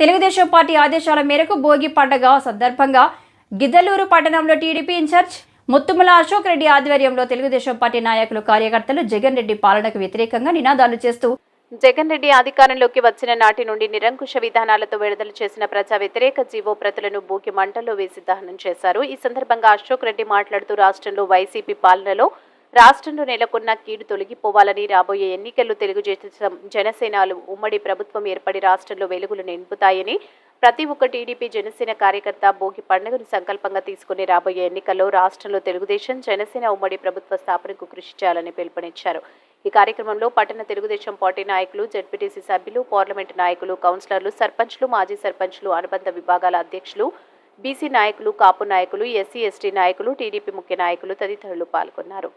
Telugu Desam party ఆదేశాల మేరకు భోగి పండుగ సందర్భంగా గిద్దలూరు పట్టణంలో టీడీపీ ఇన్ఛార్జ్ ముత్తుముల అశోక్ రెడ్డి ఆధ్వర్యంలో తెలుగుదేశం పార్టీ నాయకులు కార్యకర్తలు జగన్ రెడ్డి పాలనకు వ్యతిరేకంగా నినాదాలు చేస్తూ జగన్ రెడ్డి అధికారంలోకి వచ్చిన నాటి నుండి నిరంకుశ విధానాలతో విడుదల చేసిన ప్రజా వ్యతిరేక జీవో ప్రతులను భూకి మంటల్లో వేసి దహనం చేశారు. ఈ సందర్భంగా అశోక్ రెడ్డి మాట్లాడుతూ రాష్ట్రంలో వైసీపీ పాలనలో రాష్ట్రంలో నెలకొన్న కీడు తొలగిపోవాలని, రాబోయే ఎన్నికల్లో తెలుగుదేశం జనసేనలు ఉమ్మడి ప్రభుత్వం ఏర్పడి రాష్ట్రంలో వెలుగులు నింపుతాయని, ప్రతి ఒక్క టీడీపీ జనసేన కార్యకర్త భోగి పండుగను సంకల్పంగా తీసుకుని రాబోయే ఎన్నికల్లో రాష్ట్రంలో తెలుగుదేశం జనసేన ఉమ్మడి ప్రభుత్వ స్థాపనకు కృషి చేయాలని పిలుపునిచ్చారు. ఈ కార్యక్రమంలో పట్టణ తెలుగుదేశం పార్టీ నాయకులు, జెడ్పీటీసీ సభ్యులు, పార్లమెంటు నాయకులు, కౌన్సిలర్లు, సర్పంచ్లు, మాజీ సర్పంచ్లు, అనుబంధ విభాగాల అధ్యక్షులు, బీసీ నాయకులు, కాపు నాయకులు, ఎస్సీ ఎస్టీ నాయకులు, టీడీపీ ముఖ్య నాయకులు తదితరులు పాల్గొన్నారు.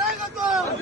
నాయకత్వం